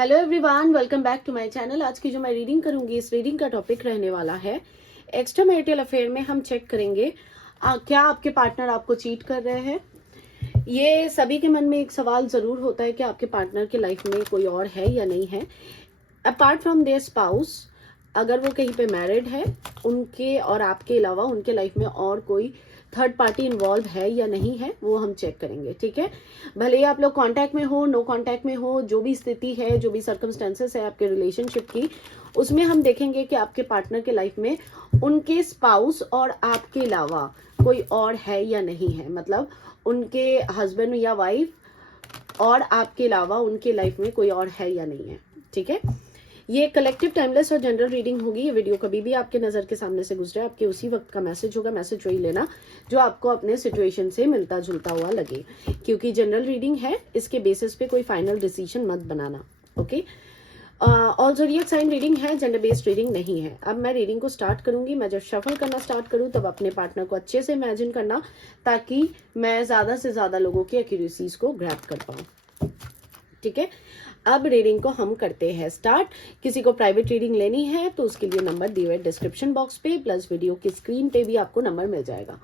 Hello everyone, welcome back to my channel. आज की जो मैं रीडिंग करूंगी, इस रीडिंग का टॉपिक रहने वाला है एक्स्ट्रा मैरिटल अफेयर में हम चेक करेंगे क्या आपके पार्टनर आपको चीट कर रहे हैं। ये सभी के मन में एक सवाल जरूर होता है कि आपके पार्टनर के लाइफ में कोई और है या नहीं है अपार्ट फ्रॉम देयर स्पाउस। अगर वो कहीं पे मैरिड है, उनके और आपके अलावा उनके लाइफ में और कोई थर्ड पार्टी इन्वॉल्व है या नहीं है, वो हम चेक करेंगे। ठीक है, भले ही आप लोग कांटेक्ट में हो, नो कांटेक्ट में हो, जो भी स्थिति है, जो भी सर्कमस्टेंसेस है आपके रिलेशनशिप की, उसमें हम देखेंगे कि आपके पार्टनर के लाइफ में उनके स्पाउस और आपके अलावा कोई और है या नहीं है। मतलब उनके हस्बैंड या वाइफ और आपके अलावा उनके लाइफ में कोई और है या नहीं है। ठीक है, ये कलेक्टिव टाइमलेस और जनरल रीडिंग होगी। ये वीडियो कभी भी आपके नजर के सामने से गुजरे, आपके उसी वक्त का मैसेज होगा। मैसेज वही लेना जो आपको अपने सिचुएशन से मिलता जुलता हुआ लगे, क्योंकि जनरल रीडिंग है, इसके बेसिस पे कोई फाइनल डिसीजन मत बनाना। Okay, all zodiac sign reading है, जेंडर बेस्ड रीडिंग नहीं है। अब मैं रीडिंग को स्टार्ट करूंगी। मैं जब शफल करना स्टार्ट करूं तब अपने पार्टनर को अच्छे से इमेजिन करना, ताकि मैं ज्यादा से ज्यादा लोगों की एक्यूरेसीज को ग्रैब कर पाऊं। ठीक है, अब रीडिंग को हम करते हैं स्टार्ट। किसी को प्राइवेट रीडिंग लेनी है तो उसके लिए नंबर दिए हुए डिस्क्रिप्शन बॉक्स पे, प्लस वीडियो की स्क्रीन पे भी आपको नंबर मिल जाएगा।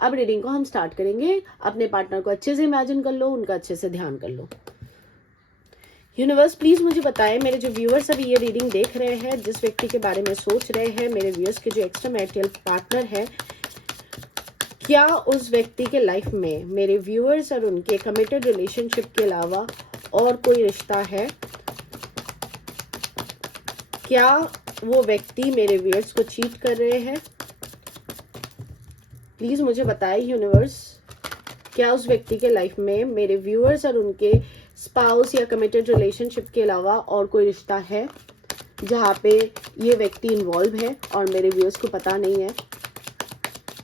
अब रीडिंग को हम स्टार्ट करेंगे। अपने पार्टनर को अच्छे से इमेजिन कर लो, उनका अच्छे से ध्यान कर लो। यूनिवर्स प्लीज मुझे बताएं, मेरे जो व्यूअर्स अभी ये रीडिंग देख रहे हैं, जिस व्यक्ति के बारे में सोच रहे हैं, मेरे व्यूअर्स के जो एक्स्ट्रा मैरिटल पार्टनर है, क्या उस व्यक्ति के लाइफ में मेरे व्यूअर्स और उनके कमिटेड रिलेशनशिप के अलावा और कोई रिश्ता है? क्या वो व्यक्ति मेरे व्यूअर्स को चीट कर रहे हैं? प्लीज मुझे बताएं यूनिवर्स, क्या उस व्यक्ति के लाइफ में मेरे व्यूअर्स और उनके स्पाउस या कमिटेड रिलेशनशिप के अलावा और कोई रिश्ता है जहां पे ये व्यक्ति इन्वॉल्व है और मेरे व्यूअर्स को पता नहीं है?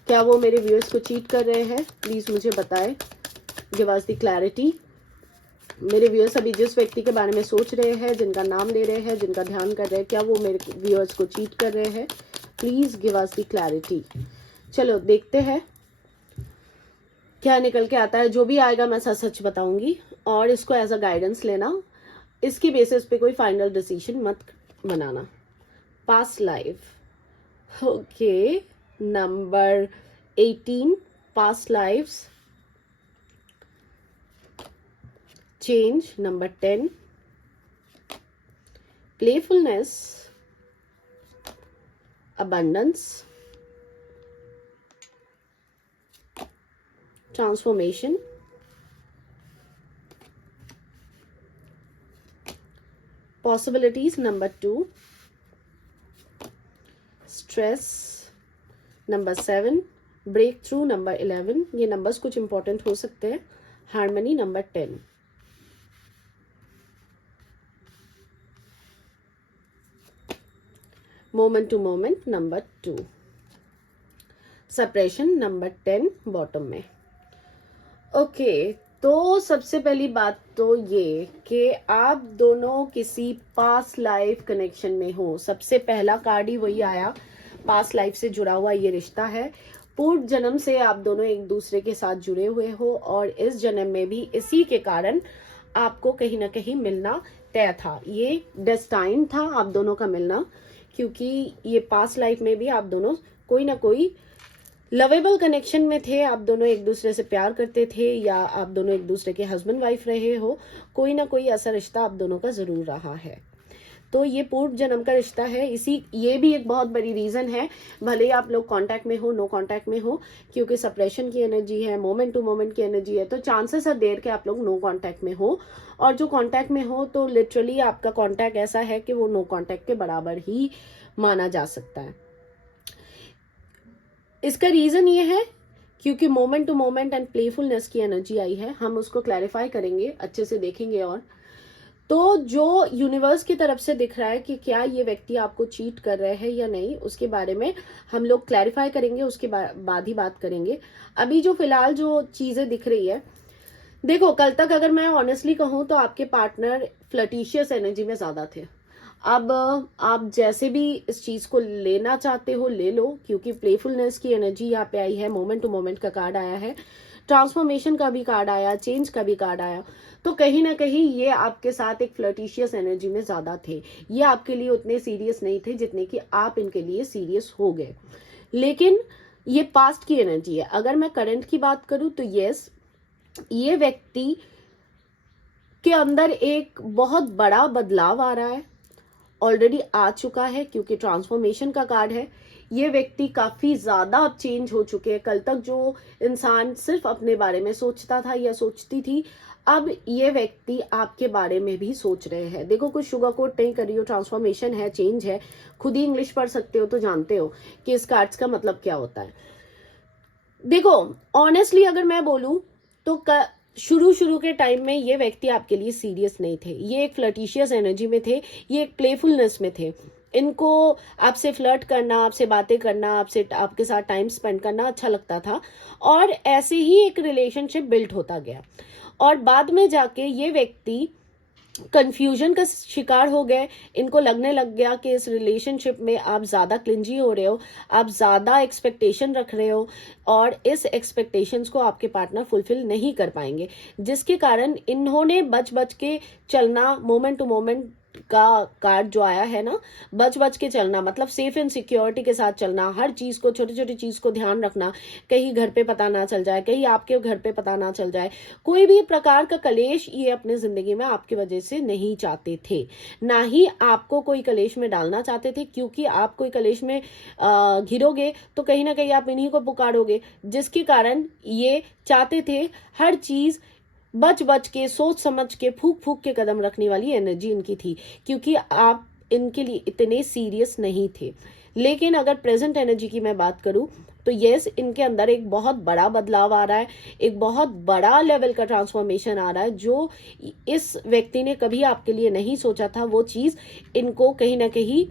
क्या वो मेरे व्यूअर्स को चीट कर रहे हैं? प्लीज मुझे बताएं, गिव अस द क्लैरिटी। मेरे व्यूअर्स अभी जिस व्यक्ति के बारे में सोच रहे हैं, जिनका नाम ले रहे हैं, जिनका ध्यान कर रहे हैं, क्या वो मेरे व्यूअर्स को चीट कर रहे हैं? Please give us the clarity. चलो देखते हैं क्या निकल के आता है। जो भी आएगा मैं सच सच बताऊंगी और इसको एज अ गाइडेंस लेना। इसकी बेसिस पे कोई फाइनल डिसीजन मत बनाना। Past life, okay, number 18, past lives. Change, number 10, playfulness, abundance, transformation, possibilities, number 2, stress, number 7, breakthrough, number 11। ये नंबर्स कुछ इंपॉर्टेंट हो सकते हैं। Harmony, number 10। Moment to moment, number 2। Suppression, number 10 bottom में। ओके, तो सबसे पहली बात तो ये कि आप दोनों किसी पास्ट लाइफ कनेक्शन में हो। सबसे पहला कार्ड ही वही आया, पास्ट लाइफ से जुड़ा हुआ ये रिश्ता है। पूर्व जन्म से आप दोनों एक दूसरे के साथ जुड़े हुए हो और इस जन्म में भी इसी के कारण आपको कहीं ना कहीं मिलना तय था। ये डेस्टाइन था आप दोनों का मिलना, क्योंकि ये पास्ट लाइफ में भी आप दोनों कोई ना कोई लवेबल कनेक्शन में थे। आप दोनों एक दूसरे से प्यार करते थे या आप दोनों एक दूसरे के हस्बैंड वाइफ रहे हो। कोई ना कोई ऐसा रिश्ता आप दोनों का जरूर रहा है। तो ये पूर्व जन्म का रिश्ता है। ये भी एक बहुत बड़ी रीजन है, भले ही आप लोग कांटेक्ट में हो, नो कांटेक्ट में हो, क्योंकि सप्रेशन की एनर्जी है, मोमेंट टू मोमेंट की एनर्जी है, तो चांसेस है देर के आप लोग नो कांटेक्ट में हो। और जो कांटेक्ट में हो तो लिटरली आपका कांटेक्ट ऐसा है कि वो नो कांटेक्ट के बराबर ही माना जा सकता है। इसका रीजन ये है क्योंकि moment to moment and playfulness की एनर्जी आई है। हम उसको क्लैरिफाई करेंगे, अच्छे से देखेंगे। और तो जो यूनिवर्स की तरफ से दिख रहा है कि क्या ये व्यक्ति आपको चीट कर रहे हैं या नहीं, उसके बारे में हम लोग क्लैरिफाई करेंगे, उसके बाद ही बात करेंगे। अभी जो फिलहाल जो चीजें दिख रही है, देखो कल तक अगर मैं ऑनेस्टली कहूं तो आपके पार्टनर फ्लर्टिशियस एनर्जी में ज्यादा थे। अब आप जैसे भी इस चीज को लेना चाहते हो ले लो, क्योंकि प्लेफुलनेस की एनर्जी यहाँ पे आई है, मोमेंट टू मोमेंट का कार्ड आया है, ट्रांसफॉर्मेशन का भी कार्ड आया, चेंज का भी कार्ड आया। तो कहीं ना कहीं ये आपके साथ एक फ्लर्टिशियस एनर्जी में ज्यादा थे, ये आपके लिए उतने सीरियस नहीं थे जितने कि आप इनके लिए सीरियस हो गए। लेकिन ये पास्ट की एनर्जी है। अगर मैं करंट की बात करूं तो यस, ये व्यक्ति के अंदर एक बहुत बड़ा बदलाव आ रहा है, ऑलरेडी आ चुका है क्योंकि ट्रांसफॉर्मेशन का कार्ड है। ये व्यक्ति काफी ज्यादा अब चेंज हो चुके हैं। कल तक जो इंसान सिर्फ अपने बारे में सोचता था या सोचती थी, अब ये व्यक्ति आपके बारे में भी सोच रहे हैं। देखो, कुछ शुगर कोट नहीं कर रही हो, ट्रांसफॉर्मेशन है, चेंज है। खुद ही इंग्लिश पढ़ सकते हो तो जानते हो कि इस कार्ड्स का मतलब क्या होता है। देखो, ऑनेस्टली अगर मैं बोलूं तो शुरू के टाइम में ये व्यक्ति आपके लिए सीरियस नहीं थे। ये एक फ्लर्टिशियस एनर्जी में थे, ये एक प्लेफुलनेस में थे। इनको आपसे फ्लर्ट करना, आपसे बातें करना, आपके साथ टाइम स्पेंड करना अच्छा लगता था, और ऐसे ही एक रिलेशनशिप बिल्ड होता गया। और बाद में जाके ये व्यक्ति कंफ्यूजन का शिकार हो गए। इनको लगने लग गया कि इस रिलेशनशिप में आप ज्यादा क्लिंजी हो रहे हो, आप ज्यादा एक्सपेक्टेशन रख रहे हो, और इस एक्सपेक्टेशंस को आपके पार्टनर फुलफिल नहीं कर पाएंगे, जिसके कारण इन्होंने बच बच के चलना, मोमेंट टू मोमेंट का कार्ड जो आया है ना, बच बच के चलना मतलब सेफ एंड सिक्योरिटी के साथ चलना, हर चीज को, छोटी छोटी चीज को ध्यान रखना, कहीं घर पे पता ना चल जाए, कहीं आपके घर पे पता ना चल जाए। कोई भी प्रकार का कलेश ये अपने जिंदगी में आपकी वजह से नहीं चाहते थे, ना ही आपको कोई कलेश में डालना चाहते थे, क्योंकि आप कोई कलेश में घिरोगे तो कहीं ना कहीं आप इन्हीं को पुकारोगे, जिसके कारण ये चाहते थे हर चीज बच बच के, सोच समझ के, फूक फूक के कदम रखने वाली एनर्जी इनकी थी, क्योंकि आप इनके लिए इतने सीरियस नहीं थे। लेकिन अगर प्रेजेंट एनर्जी की मैं बात करूं तो यस, इनके अंदर एक बहुत बड़ा बदलाव आ रहा है, एक बहुत बड़ा लेवल का ट्रांसफॉर्मेशन आ रहा है, जो इस व्यक्ति ने कभी आपके लिए नहीं सोचा था। वो चीज इनको कहीं ना कहीं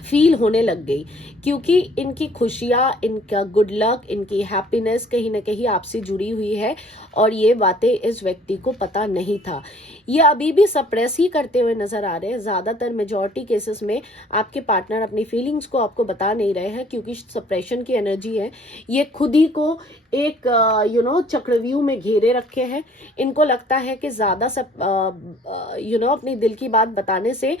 फील होने लग गई, क्योंकि इनकी खुशियां, इनका गुड लक, इनकी हैप्पीनेस कहीं ना कहीं आपसे जुड़ी हुई है, और ये बातें इस व्यक्ति को पता नहीं था। ये अभी भी सप्रेस ही करते हुए नजर आ रहे हैं। ज्यादातर मेजॉरिटी केसेस में आपके पार्टनर अपनी फीलिंग्स को आपको बता नहीं रहे हैं, क्योंकि सप्रेशन की एनर्जी है। ये खुद ही को एक चक्रव्यूह में घेरे रखे हैं। इनको लगता है कि ज्यादा अपनी दिल की बात बताने से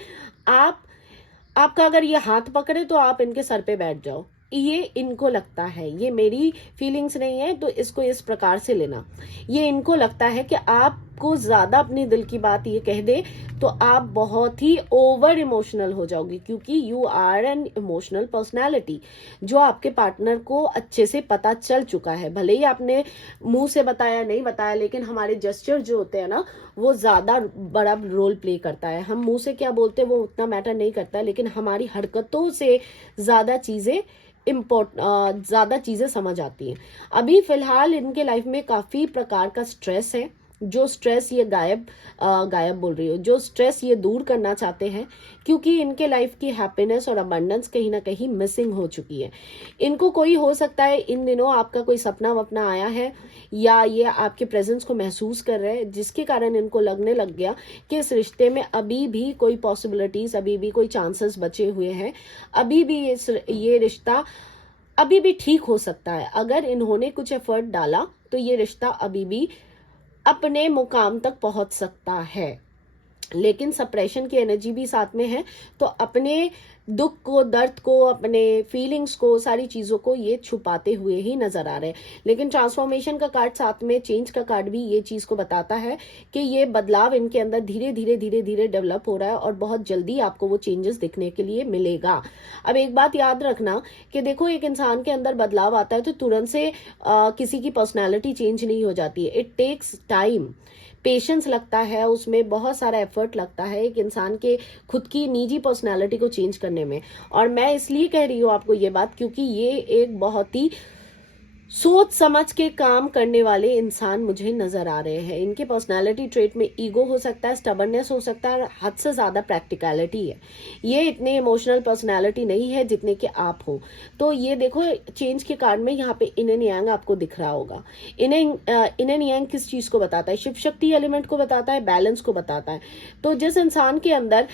आपका अगर ये हाथ पकड़े तो आप इनके सर पे बैठ जाओ, ये इनको लगता है। ये मेरी फीलिंग्स नहीं है तो इसको इस प्रकार से लेना। ये इनको लगता है कि आपको ज्यादा अपनी दिल की बात ये कह दे तो आप बहुत ही ओवर इमोशनल हो जाओगी, क्योंकि you are an emotional personality, जो आपके पार्टनर को अच्छे से पता चल चुका है। भले ही आपने मुंह से बताया नहीं बताया, लेकिन हमारे जेस्चर जो होते हैं ना, वो ज्यादा बड़ा रोल प्ले करता है। हम मुंह से क्या बोलते हैं वो उतना मैटर नहीं करता है, लेकिन हमारी हरकतों से ज्यादा चीजें समझ आती हैं। अभी फिलहाल इनके लाइफ में काफी प्रकार का स्ट्रेस है, जो स्ट्रेस ये गायब बोल रही हो, जो स्ट्रेस ये दूर करना चाहते हैं, क्योंकि इनके लाइफ की हैप्पीनेस और अबंडेंस कहीं ना कहीं मिसिंग हो चुकी है। इनको कोई हो सकता है इन दिनों आपका कोई सपना वपना आया है, या ये आपके प्रेजेंस को महसूस कर रहे हैं, जिसके कारण इनको लगने लग गया कि इस रिश्ते में अभी भी कोई पॉसिबिलिटीज, अभी भी कोई चांसेस बचे हुए हैं, अभी भी ये रिश्ता अभी भी ठीक हो सकता है। अगर इन्होंने कुछ एफर्ट डाला तो ये रिश्ता अभी भी अपने मुकाम तक पहुंच सकता है। लेकिन सप्रेशन की एनर्जी भी साथ में है, तो अपने दुख को, दर्द को, अपने फीलिंग्स को, सारी चीजों को ये छुपाते हुए ही नजर आ रहे हैं। लेकिन ट्रांसफॉर्मेशन का कार्ड साथ में, चेंज का कार्ड भी ये चीज को बताता है कि ये बदलाव इनके अंदर धीरे धीरे डेवलप हो रहा है, और बहुत जल्दी आपको वो चेंजेस दिखने के लिए मिलेगा। अब एक बात याद रखना कि देखो, एक इंसान के अंदर बदलाव आता है तो तुरंत से किसी की पर्सनैलिटी चेंज नहीं हो जाती है। इट टेक्स टाइम, पेशेंस लगता है, उसमें बहुत सारा एफर्ट लगता है एक इंसान के खुद की निजी पर्सनालिटी को चेंज करने में। और मैं इसलिए कह रही हूँ आपको ये बात, क्योंकि ये एक बहुत ही सोच समझ के काम करने वाले इंसान मुझे नजर आ रहे हैं। इनके पर्सनालिटी ट्रेट में ईगो हो सकता है, स्टबर्ननेस हो सकता है, और हद से ज्यादा प्रैक्टिकलिटी है। ये इतने इमोशनल पर्सनालिटी नहीं है जितने के आप हो। तो ये देखो, चेंज के कार्ड में यहाँ पे इन एंड यांग आपको दिख रहा होगा। इन एंड यांग किस चीज को बताता है? शिव शक्ति एलिमेंट को बताता है, बैलेंस को बताता है। तो जिस इंसान के अंदर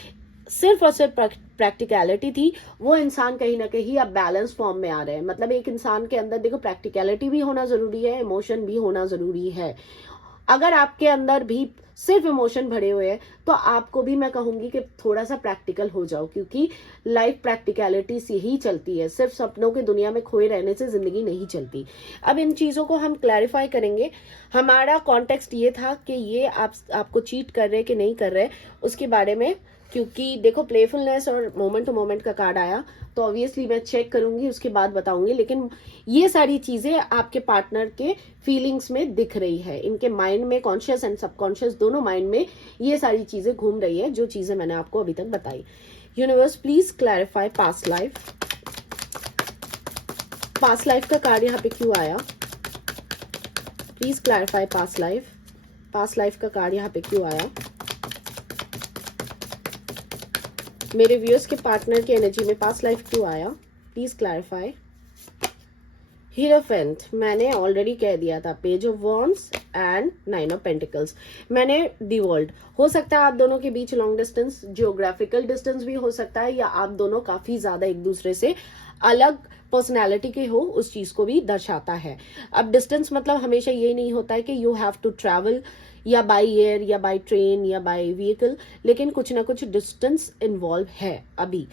सिर्फ और सिर्फ प्रैक्टिकलिटी थी, वो इंसान कहीं ना कहीं अब बैलेंस फॉर्म में आ रहे हैं। मतलब एक इंसान के अंदर देखो प्रैक्टिकलिटी भी होना जरूरी है, इमोशन भी होना जरूरी है। अगर आपके अंदर भी सिर्फ इमोशन भरे हुए हैं तो आपको भी मैं कहूंगी कि थोड़ा सा प्रैक्टिकल हो जाओ, क्योंकि लाइफ प्रैक्टिकलिटी से ही चलती है। सिर्फ सपनों की दुनिया में खोए रहने से जिंदगी नहीं चलती। अब इन चीजों को हम क्लैरिफाई करेंगे। हमारा कॉन्टेक्स्ट ये था कि ये आपको चीट कर रहे कि नहीं कर रहे उसके बारे में, क्योंकि देखो प्लेफुलनेस और मोमेंट टू मोमेंट का कार्ड आया तो ऑब्वियसली मैं चेक करूंगी, उसके बाद बताऊंगी। लेकिन ये सारी चीजें आपके पार्टनर के फीलिंग्स में दिख रही है, इनके माइंड में, कॉन्शियस एंड सबकॉन्शियस दोनों माइंड में ये सारी चीजें घूम रही है, जो चीजें मैंने आपको अभी तक बताई। Universe please clarify past life. Past life का कार्ड यहाँ पे क्यों आया? Please clarify past life. Past life का कार्ड यहाँ पे क्यों आया? मेरे व्यूअर्स के पार्टनर की एनर्जी में पास्ट लाइफ क्यों आया? Please clarify. हीरोफेंट मैंने ऑलरेडी कह दिया था, page of wands and 9 of pentacles मैंने डिवॉल्व। हो सकता है आप दोनों के बीच लॉन्ग डिस्टेंस, जियोग्राफिकल डिस्टेंस भी हो सकता है, या आप दोनों काफी ज्यादा एक दूसरे से अलग पर्सनैलिटी के हो, उस चीज को भी दर्शाता है। अब डिस्टेंस मतलब हमेशा ये नहीं होता है कि यू हैव टू ट्रैवल या बाय एयर या बाय ट्रेन या बाय व्हीकल, लेकिन कुछ ना कुछ डिस्टेंस इन्वॉल्व है अभी।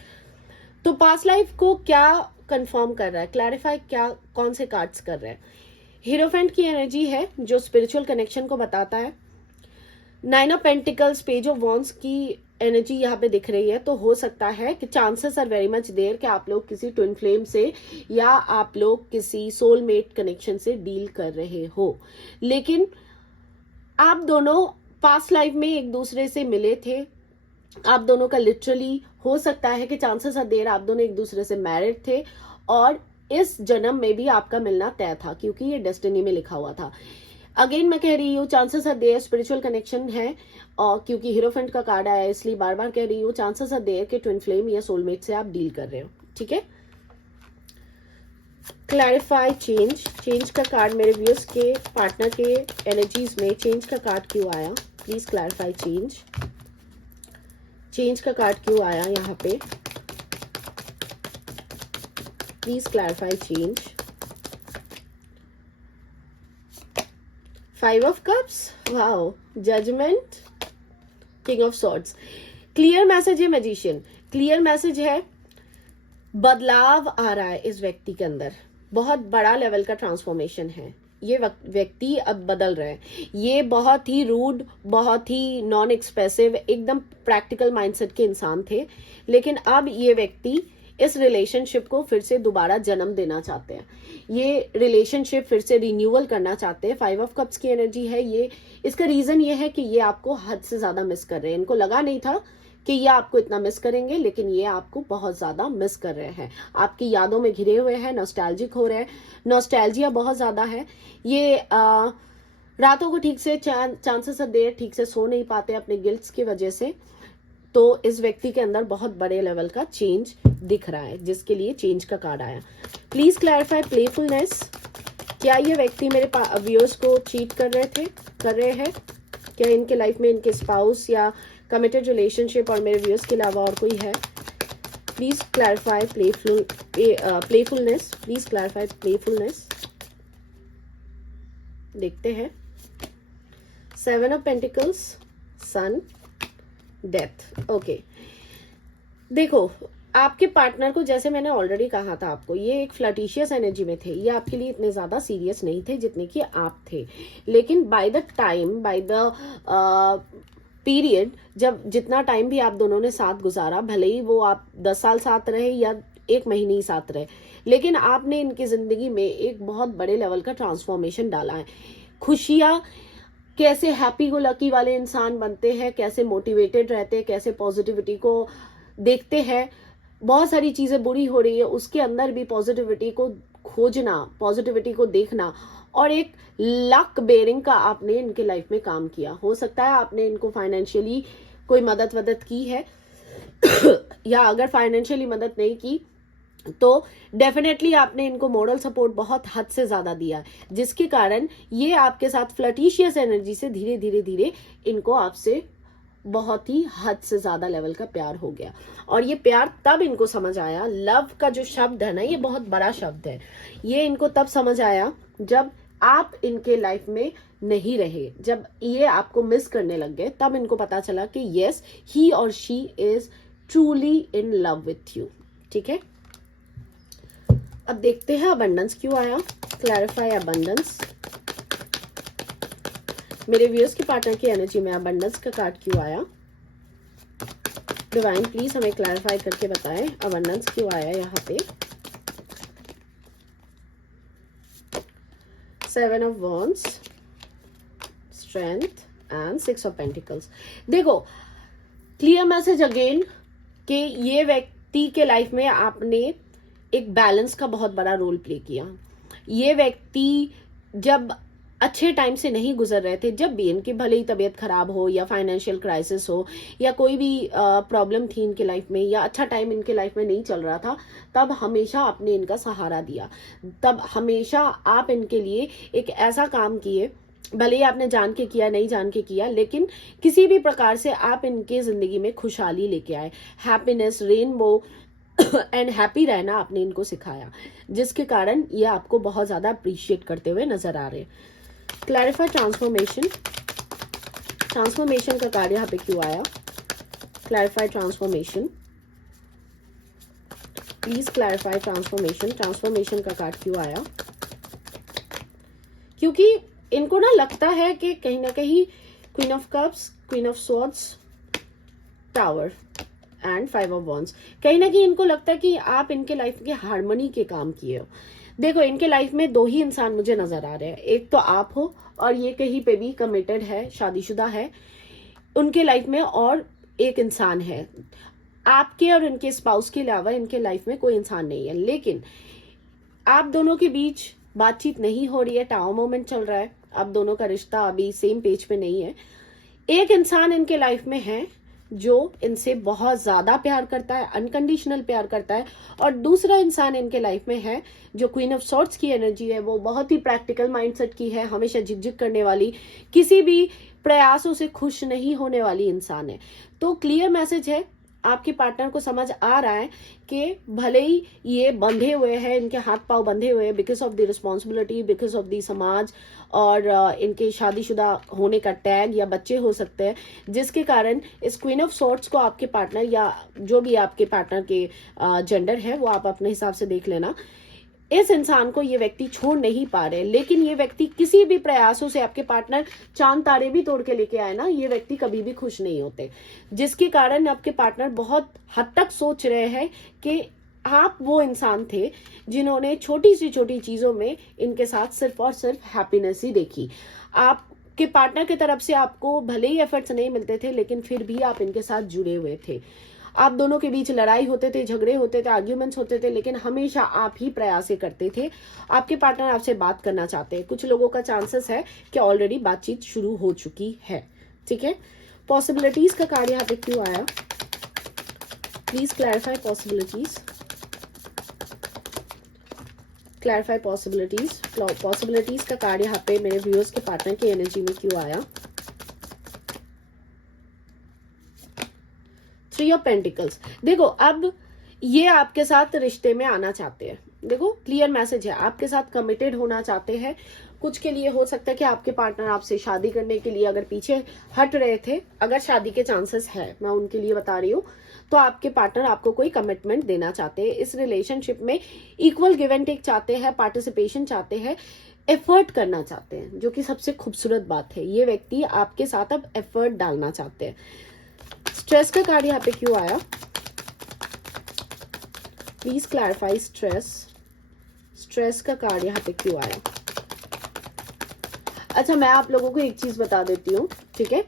तो पास्ट लाइफ को क्या कंफर्म कर रहा है, क्लैरिफाई क्या कौन से कार्ड्स कर रहे हैं? हीरोफेंट की एनर्जी है जो स्पिरिचुअल कनेक्शन को बताता है। 9 of pentacles, page of wands की एनर्जी यहाँ पे दिख रही है। तो हो सकता है कि chances are very much there कि आप लोग किसी ट्विन फ्लेम से या आप लोग किसी सोलमेट कनेक्शन से डील कर रहे हो। लेकिन आप दोनों पास्ट लाइफ में एक दूसरे से मिले थे, आप दोनों का लिटरली हो सकता है कि चांसेस आर देयर आप दोनों एक दूसरे से मैरिड थे, और इस जन्म में भी आपका मिलना तय था, क्योंकि ये डेस्टिनी में लिखा हुआ था। अगेन मैं कह रही हूँ chances are there, spiritual connection है, और क्योंकि हीरोफेंट का कार्ड आया इसलिए बार बार कह रही हूँ चांसेस आर देयर कि ट्विन फ्लेम या सोलमेट से आप डील कर रहे हो। ठीक है, क्लैरिफाई चेंज। चेंज का कार्ड मेरे व्यूअर्स के पार्टनर के एनर्जीज में चेंज का कार्ड क्यों आया? Please clarify change. चेंज का कार्ड क्यों आया यहाँ पे? Please clarify change. 5 of cups, wow, judgment, king of swords. Clear message है मैजिशियन, क्लियर मैसेज है, बदलाव आ रहा है इस व्यक्ति के अंदर, बहुत बड़ा लेवल का ट्रांसफॉर्मेशन है। ये व्यक्ति अब बदल रहे हैं। ये बहुत ही रूड, बहुत ही नॉन एक्सप्रेसिव, एकदम प्रैक्टिकल माइंडसेट के इंसान थे, लेकिन अब ये व्यक्ति इस रिलेशनशिप को फिर से दोबारा जन्म देना चाहते हैं। ये रिलेशनशिप फिर से रिन्यूअल करना चाहते हैं। 5 ऑफ कप्स की एनर्जी है ये। इसका रीजन ये है कि ये आपको हद से ज्यादा मिस कर रहे हैं। इनको लगा नहीं था कि ये आपको इतना मिस करेंगे, लेकिन ये आपको बहुत ज्यादा मिस कर रहे हैं, आपकी यादों में घिरे हुए हैं, नॉस्टैल्जिक हो रहे हैं, नॉस्टैल्जिया बहुत ज्यादा है। ये रातों को ठीक से चांसेस देर ठीक से सो नहीं पाते अपने गिल्ट्स की वजह से। तो इस व्यक्ति के अंदर बहुत बड़े लेवल का चेंज दिख रहा है, जिसके लिए चेंज का कार्ड आया। Please clarify playfulness. क्या ये व्यक्ति मेरे व्यूअर्स को चीट कर रहे हैं? क्या इनके लाइफ में इनके स्पाउस या कमिटेड रिलेशनशिप और मेरे व्यूअर्स के अलावा और कोई है? Please clarify playfulness. Please clarify playfulness. देखते हैं। 7 of pentacles, sun, death. Okay, देखो आपके पार्टनर को, जैसे मैंने ऑलरेडी कहा था आपको, ये एक फ्लर्टिशियस एनर्जी में थे। ये आपके लिए इतने ज्यादा सीरियस नहीं थे जितने कि आप थे, लेकिन by the time, by the period, जब जितना टाइम भी आप दोनों ने साथ गुजारा, भले ही वो आप 10 साल साथ रहे या 1 महीने ही साथ रहे, लेकिन आपने इनकी जिंदगी में एक बहुत बड़े लेवल का ट्रांसफॉर्मेशन डाला है। खुशियां, कैसे हैप्पी गो लकी वाले इंसान बनते हैं, कैसे मोटिवेटेड रहते हैं, कैसे पॉजिटिविटी को देखते हैं। बहुत सारी चीजें बुरी हो रही है, उसके अंदर भी पॉजिटिविटी को खोजना, पॉजिटिविटी को देखना, और एक लक बेरिंग का आपने इनके लाइफ में काम किया। हो सकता है आपने इनको फाइनेंशियली कोई मदद की है या अगर फाइनेंशियली मदद नहीं की तो डेफिनेटली आपने इनको मोरल सपोर्ट बहुत हद से ज्यादा दिया है, जिसके कारण ये आपके साथ फ्लर्टिशियस एनर्जी से धीरे धीरे इनको आपसे बहुत ही हद से ज्यादा लेवल का प्यार हो गया। और ये प्यार तब इनको समझ आया, लव का जो शब्द है ना, ये बहुत बड़ा शब्द है, ये इनको तब समझ आया जब आप इनके लाइफ में नहीं रहे, जब ये आपको मिस करने लग गए, तब इनको पता चला कि यस, ही और she is truly in love with you. ठीक है, अब देखते हैं अबंडेंस क्यों आया। Clarify abundance. मेरे व्यूअर्स की पार्टनर की एनर्जी में अबंडेंस का कार्ड क्यों आया? डिवाइन प्लीज हमें क्लैरिफाई करके बताएं अबंडेंस क्यों आया यहाँ पे। 7 of wands, strength and 6 of pentacles. देखो, क्लियर मैसेज अगेन कि ये व्यक्ति के लाइफ में आपने एक बैलेंस का बहुत बड़ा रोल प्ले किया। ये व्यक्ति जब अच्छे टाइम से नहीं गुजर रहे थे, जब भी इनकी भले ही तबीयत खराब हो या फाइनेंशियल क्राइसिस हो या कोई भी प्रॉब्लम थी इनके लाइफ में, या अच्छा टाइम इनके लाइफ में नहीं चल रहा था, तब हमेशा आपने इनका सहारा दिया। तब हमेशा आप इनके लिए एक ऐसा काम किए, भले ही आपने जान के किया नहीं जान के किया, लेकिन किसी भी प्रकार से आप इनके जिंदगी में खुशहाली लेके आए, हैप्पीनेस, रेनबो एंड हैप्पी रहना आपने इनको सिखाया, जिसके कारण ये आपको बहुत ज्यादा अप्रिशिएट करते हुए नजर आ रहे हैं। Clarify transformation. ट्रांसफॉर्मेशन का कार्ड यहाँ पे क्यों आया? Clarify transformation, please clarify transformation. Transformation का कार्ड क्यों आया? क्योंकि इनको ना लगता है कि कहीं ना कहीं queen of cups, queen of swords, tower and 5 of wands, कहीं ना कहीं इनको लगता है कि आप इनके लाइफ के हार्मनी के काम किए हो। देखो, इनके लाइफ में 2 ही इंसान मुझे नजर आ रहे हैं, एक तो आप हो और ये कहीं पे भी कमिटेड है, शादीशुदा है। उनके लाइफ में और एक इंसान है, आपके और उनके स्पाउस के अलावा इनके लाइफ में कोई इंसान नहीं है, लेकिन आप दोनों के बीच बातचीत नहीं हो रही है, टावर मोमेंट चल रहा है, अब दोनों का रिश्ता अभी सेम पेज पे नहीं है। एक इंसान इनके लाइफ में है जो इनसे बहुत ज्यादा प्यार करता है, अनकंडीशनल प्यार करता है, और दूसरा इंसान इनके लाइफ में है जो क्वीन ऑफ सॉर्ड्स की एनर्जी है, वो बहुत ही प्रैक्टिकल माइंडसेट की है, हमेशा झिकझिक करने वाली, किसी भी प्रयासों से खुश नहीं होने वाली इंसान है। तो क्लियर मैसेज है, आपके पार्टनर को समझ आ रहा है कि भले ही ये बंधे हुए हैं, इनके हाथ पांव बंधे हुए हैं because of the responsibility, because of the समाज, और इनके शादीशुदा होने का टैग या बच्चे हो सकते हैं, जिसके कारण इस क्वीन ऑफ सॉर्ड्स को आपके पार्टनर या जो भी आपके पार्टनर के जेंडर है वो आप अपने हिसाब से देख लेना, इस इंसान को ये व्यक्ति छोड़ नहीं पा रहे। लेकिन ये व्यक्ति किसी भी प्रयासों से, आपके पार्टनर चांद तारे भी तोड़ के लेके आए ना, ये व्यक्ति कभी भी खुश नहीं होते, जिसके कारण आपके पार्टनर बहुत हद तक सोच रहे हैं कि आप वो इंसान थे जिन्होंने छोटी सी छोटी चीजों में इनके साथ सिर्फ और सिर्फ हैप्पीनेस ही देखी। आपके पार्टनर की तरफ से आपको भले ही एफर्ट्स नहीं मिलते थे, लेकिन फिर भी आप इनके साथ जुड़े हुए थे। आप दोनों के बीच लड़ाई होते थे, झगड़े होते थे, आर्ग्यूमेंट्स होते थे, लेकिन हमेशा आप ही प्रयास करते थे। आपके पार्टनर आपसे बात करना चाहते हैं, कुछ लोगों का चांसेस है कि ऑलरेडी बातचीत शुरू हो चुकी है। ठीक है, पॉसिबिलिटीज का कार्ड यहाँ पे क्यों आया? Please clarify possibilities. Clarify possibilities. Possibilities का कार्ड यहाँ पे मेरे व्यूअर्स के पार्टनर की एनर्जी में क्यों आया? 3 ऑफ पेंटिकल्स। देखो, अब ये आपके साथ रिश्ते में आना चाहते हैं। देखो, क्लियर मैसेज है, आपके साथ कमिटेड होना चाहते हैं। कुछ के लिए हो सकता है कि आपके पार्टनर आपसे शादी करने के लिए अगर पीछे हट रहे थे, अगर शादी के चांसेस है, मैं उनके लिए बता रही हूँ, तो आपके पार्टनर आपको कोई कमिटमेंट देना चाहते हैं। इस रिलेशनशिप में इक्वल गिव एंड टेक चाहते हैं, पार्टिसिपेशन चाहते हैं, एफर्ट करना चाहते हैं, जो कि सबसे खूबसूरत बात है। ये व्यक्ति आपके साथ अब एफर्ट डालना चाहते हैं। स्ट्रेस का कार्ड यहाँ पे क्यों आया? Please clarify stress. स्ट्रेस का कार्ड यहाँ पे क्यों आया? अच्छा, मैं आप लोगों को एक चीज बता देती हूँ, ठीक है।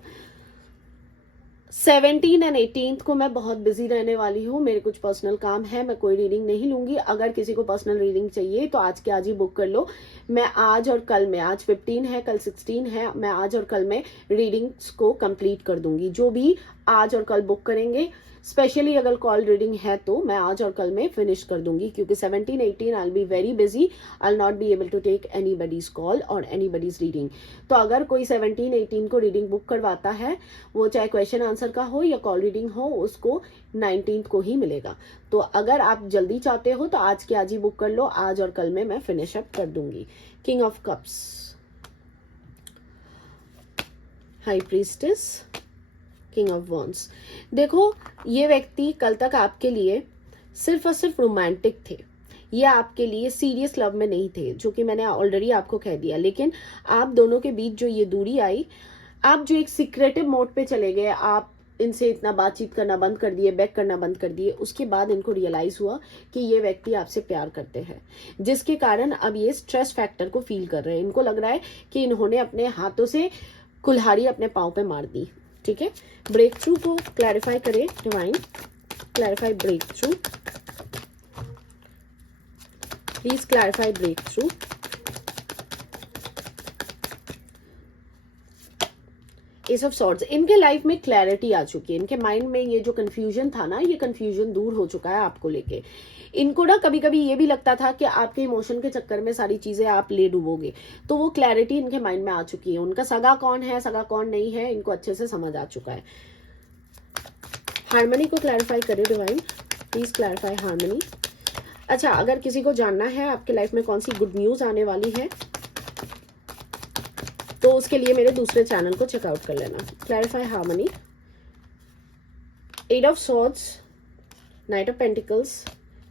17 और 18 को मैं बहुत बिजी रहने वाली हूँ, मेरे कुछ पर्सनल काम है, मैं कोई रीडिंग नहीं लूंगी। अगर किसी को पर्सनल रीडिंग चाहिए तो आज के आज ही बुक कर लो। मैं आज और कल में, आज 15 है, कल 16 है, मैं आज और कल में रीडिंग्स को कंप्लीट कर दूंगी। जो भी आज और कल बुक करेंगे, स्पेशली अगर कॉल रीडिंग है तो मैं आज और कल में फिनिश कर दूंगी, क्योंकि 17 18 I will be very busy, I will not be able to take anybody's call और एनीबडीज रीडिंग। तो अगर कोई 17 18 को रीडिंग बुक करवाता है, वो चाहे क्वेश्चन आंसर का हो या कॉल रीडिंग हो, उसको 19 को ही मिलेगा। तो अगर आप जल्दी चाहते हो तो आज के आज ही बुक कर लो, आज और कल में मैं फिनिश अप कर दूंगी। King of cups, high priestess, king of wands. देखो, ये व्यक्ति कल तक आपके लिए सिर्फ और सिर्फ रोमांटिक थे, ये आपके लिए सीरियस लव में नहीं थे, जो कि मैंने ऑलरेडी आपको कह दिया। लेकिन आप दोनों के बीच जो ये दूरी आई, आप जो एक सीक्रेटिव मोड पे चले गए, आप इनसे इतना बातचीत करना बंद कर दिए, बैक करना बंद कर दिए, उसके बाद इनको रियलाइज हुआ कि ये व्यक्ति आपसे प्यार करते हैं, जिसके कारण अब ये स्ट्रेस फैक्टर को फील कर रहे हैं। इनको लग रहा है कि इन्होंने अपने हाथों से कुल्हाड़ी अपने पाँव पे मार दी। ठीक है, ब्रेक थ्रू को क्लैरिफाई करे divine, clarify break through, please clarify break through. Ace of swords, इनके लाइफ में क्लैरिटी आ चुकी है, इनके माइंड में ये जो कंफ्यूजन था ना, ये कंफ्यूजन दूर हो चुका है आपको लेके। इनको ना कभी कभी ये भी लगता था कि आपके इमोशन के चक्कर में सारी चीजें आप ले डूबोगे, तो वो क्लैरिटी इनके माइंड में आ चुकी है। उनका सगा कौन है, सगा कौन नहीं है, इनको अच्छे से समझ आ चुका है। हार्मनी को क्लैरिफाई करे डिवाइन, प्लीज क्लैरिफाई हार्मनी। अच्छा, अगर किसी को जानना है आपके लाइफ में कौन सी गुड न्यूज आने वाली है, तो उसके लिए मेरे दूसरे चैनल को चेकआउट कर लेना। Clarify harmony, eight of swords, knight of pentacles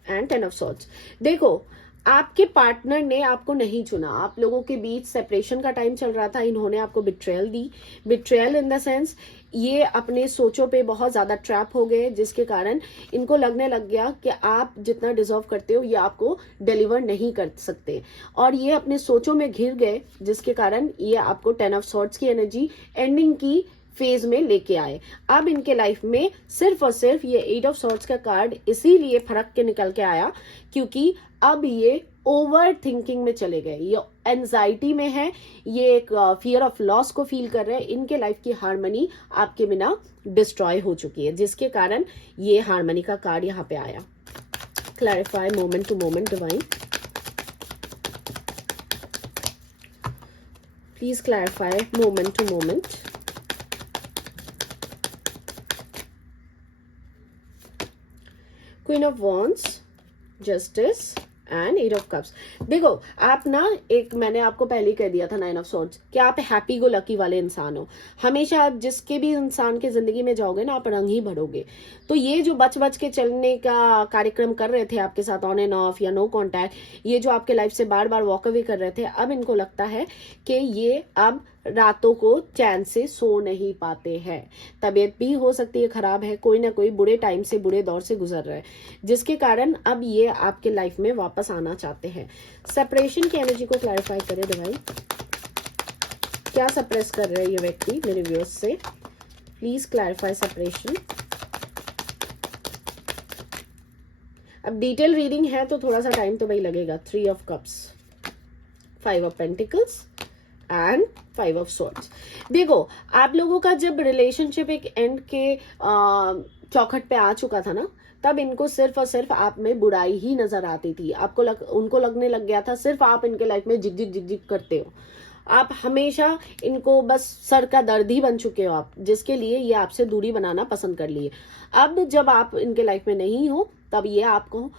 and 10 of swords. देखो, आपके पार्टनर ने आपको नहीं चुना, आप लोगों के बीच सेपरेशन का टाइम चल रहा था, इन्होंने आपको betrayal the. Betrayal in the sense, ये अपने सोचों पे बहुत ज्यादा ट्रैप हो गए, जिसके कारण इनको लगने लग गया कि आप जितना डिजर्व करते हो ये आपको डिलीवर नहीं कर सकते, और ये अपने सोचों में घिर गए, जिसके कारण ये आपको 10 ऑफ सॉर्ड्स की एनर्जी एंडिंग की फेज में लेके आए। अब इनके लाइफ में सिर्फ और सिर्फ ये 8 ऑफ सॉर्ड्स का कार्ड इसीलिए फरक के निकल के आया, क्योंकि अब ये ओवर थिंकिंग में चले गए, ये एंजाइटी में है, ये एक फियर ऑफ लॉस को फील कर रहे हैं। इनके लाइफ की हार्मनी आपके बिना डिस्ट्रॉय हो चुकी है, जिसके कारण ये हार्मनी का कार्ड यहाँ पे आया। Clarify moment to moment divine, please clarify moment to moment. Queen of wands, justice and 8 of cups. देखो, आप ना, एक मैंने आपको पहले ही कह दिया था 9 ऑफ सॉर्ड्स, कि आप हैप्पी गो लकी वाले इंसान हो। हमेशा आप जिसके भी इंसान के जिंदगी में जाओगे ना, आप रंग ही भरोगे। तो ये जो बच बच के चलने का कार्यक्रम कर रहे थे आपके साथ, ऑन एंड ऑफ या नो कॉन्टैक्ट, ये जो आपके लाइफ से बार बार वॉक अवे कर रहे थे, अब इनको लगता है कि ये अब रातों को चैन से सो नहीं पाते हैं। तबीयत भी हो सकती है खराब है, कोई ना कोई बुरे टाइम से, बुरे दौर से गुजर रहा है, जिसके कारण अब ये आपके लाइफ में वापस आना चाहते हैं। सेपरेशन की एनर्जी को क्लैरिफाई करें डिवाइन, क्या सप्रेस कर रहे हैं ये व्यक्ति मेरे व्यूअर्स से, प्लीज क्लैरिफाई सेपरेशन। अब डिटेल रीडिंग है तो थोड़ा सा टाइम तो भाई लगेगा। 3 of cups, 5 of pentacles and 5 of swords. देखो, आप लोगों का जब रिलेशनशिप एक एंड के चौखट पे आ चुका था ना, तब इनको सिर्फ और सिर्फ आप में बुराई ही नजर आती थी। उनको लगने लग गया था सिर्फ आप इनके लाइफ में जिग जिग जिग जिग करते हो, आप हमेशा इनको बस सर का दर्द ही बन चुके हो आप, जिसके लिए ये आपसे दूरी बनाना पसंद कर लिए। अब जब आप इनके लाइफ में नहीं हो, तब ये आपको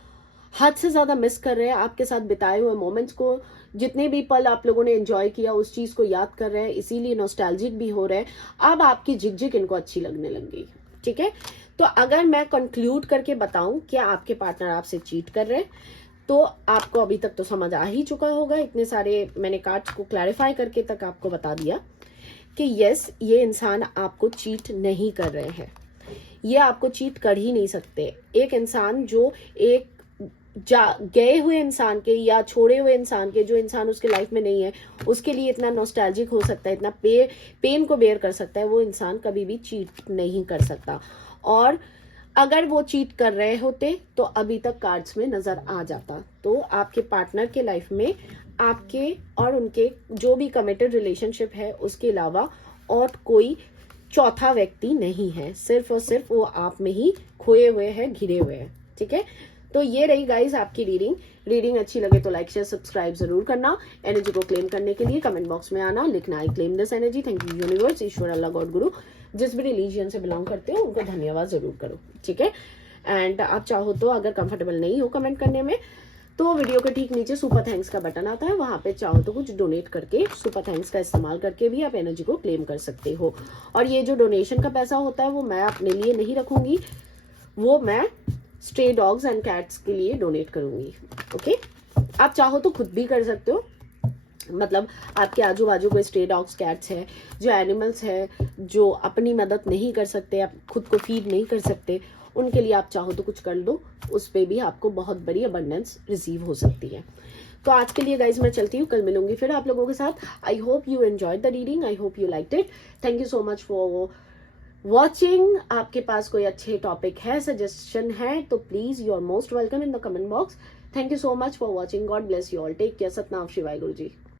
हद से ज्यादा मिस कर रहे हैं। आपके साथ बिताए हुए मोमेंट्स को, जितने भी पल आप लोगों ने एंजॉय किया, उस चीज को याद कर रहे हैं, इसीलिए नॉस्टैल्जिक भी हो रहे हैं। अब आपकी झिकझिक इनको अच्छी लगने लगी। ठीक है, तो अगर मैं कंक्लूड करके बताऊं क्या आपके पार्टनर आपसे चीट कर रहे हैं, तो आपको अभी तक तो समझ आ ही चुका होगा। इतने सारे मैंने कार्ड्स को क्लैरिफाई करके तक आपको बता दिया कि यस, ये इंसान आपको चीट नहीं कर रहे हैं, ये आपको चीट कर ही नहीं सकते। एक इंसान जो एक गए हुए इंसान के या छोड़े हुए इंसान के, जो इंसान उसके लाइफ में नहीं है, उसके लिए इतना नॉस्टैल्जिक हो सकता है, इतना पेन को बेयर कर सकता है, वो इंसान कभी भी चीट नहीं कर सकता। और अगर वो चीट कर रहे होते तो अभी तक कार्ड्स में नजर आ जाता। तो आपके पार्टनर के लाइफ में आपके और उनके जो भी कमिटेड रिलेशनशिप है, उसके अलावा और कोई चौथा व्यक्ति नहीं है, सिर्फ और सिर्फ वो आप में ही खोए हुए हैं, घिरे हुए हैं। ठीक है, तो ये रही गाइज आपकी रीडिंग अच्छी लगे तो लाइक शेयर सब्सक्राइब जरूर करना। एनर्जी को क्लेम करने के लिए कमेंट बॉक्स में आना, लिखना I claim this energy. Thank you universe, Ishwar, Allah, God, गुरु, जिस भी रिलीजियन से बिलोंग करते हो उनको धन्यवाद जरूर करो। ठीक है, एंड आप चाहो तो अगर कंफर्टेबल नहीं हो कमेंट करने में तो वीडियो के ठीक नीचे सुपर थैंक्स का बटन आता है, वहां पे चाहो तो कुछ डोनेट करके सुपर थैंक्स का इस्तेमाल करके भी आप एनर्जी को क्लेम कर सकते हो। और ये जो डोनेशन का पैसा होता है वो मैं अपने लिए नहीं रखूंगी, वो मैं स्ट्रे डॉग्स एंड कैट्स के लिए डोनेट करूंगी। ओके, आप चाहो तो खुद भी कर सकते हो, मतलब आपके आजू बाजू कोई स्ट्रे डॉग्स कैट्स है, जो एनिमल्स है जो अपनी मदद नहीं कर सकते, आप खुद को फीड नहीं कर सकते, उनके लिए आप चाहो तो कुछ कर दो, उस पे भी आपको बहुत बड़ी अबंडेंस रिसीव हो सकती है। तो आज के लिए गाइज मैं चलती हूँ, कल मिलूंगी फिर आप लोगों के साथ। I hope you enjoyed the reading, I hope you liked it. Thank you so much for watching. आपके पास कोई अच्छे टॉपिक है, सजेशन है तो please you are most welcome in the comment box. Thank you so much for watching. God bless you all, take care. Satnam Shivay Guru ji.